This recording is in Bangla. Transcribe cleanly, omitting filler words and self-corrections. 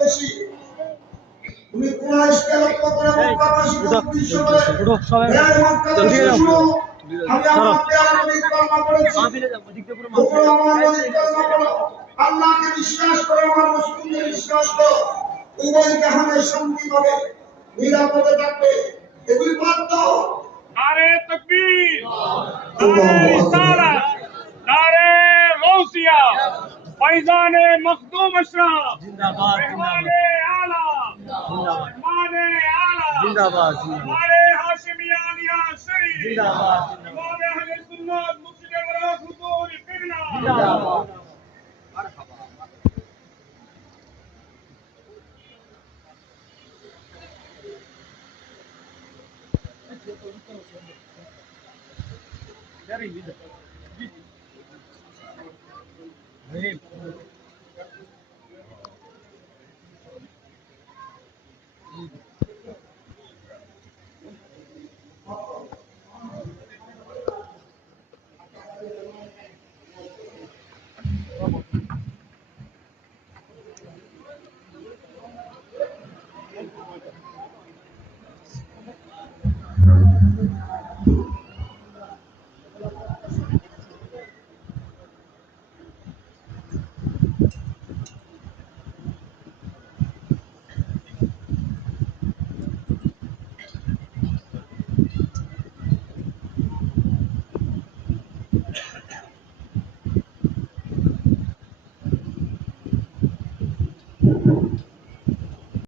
বেশি। তুমি কুরাইশকে লক্ষ্য করে মক্কাবাসীকে উদ্দেশ্য করে হে মক্কাবাসী শুনো, আমি আমাকে নবী কলমা পড়েছি, তোমরা আমার নবী কলমা পড়ো, আল্লাহকে বিশ্বাস করো, আমার রাসূলকে বিশ্বাস করো, উভয় জাহানে শান্তি পাবে, নিরাপদে থাকবে। এগুলি বাদ দাও। नारे तकबीर, नारे रिसालत, नारे गौसिया, फैजान मखदूम अशरफ, जिंदाबाद रहमाने आला, रहमाने आला, जिंदाबाद हमारे हाशिमियानिया शरीफ, जिंदाबाद इमाम अहले सुन्नत मुर्शिद वरास हुजूर किबला, जिंदाबाद।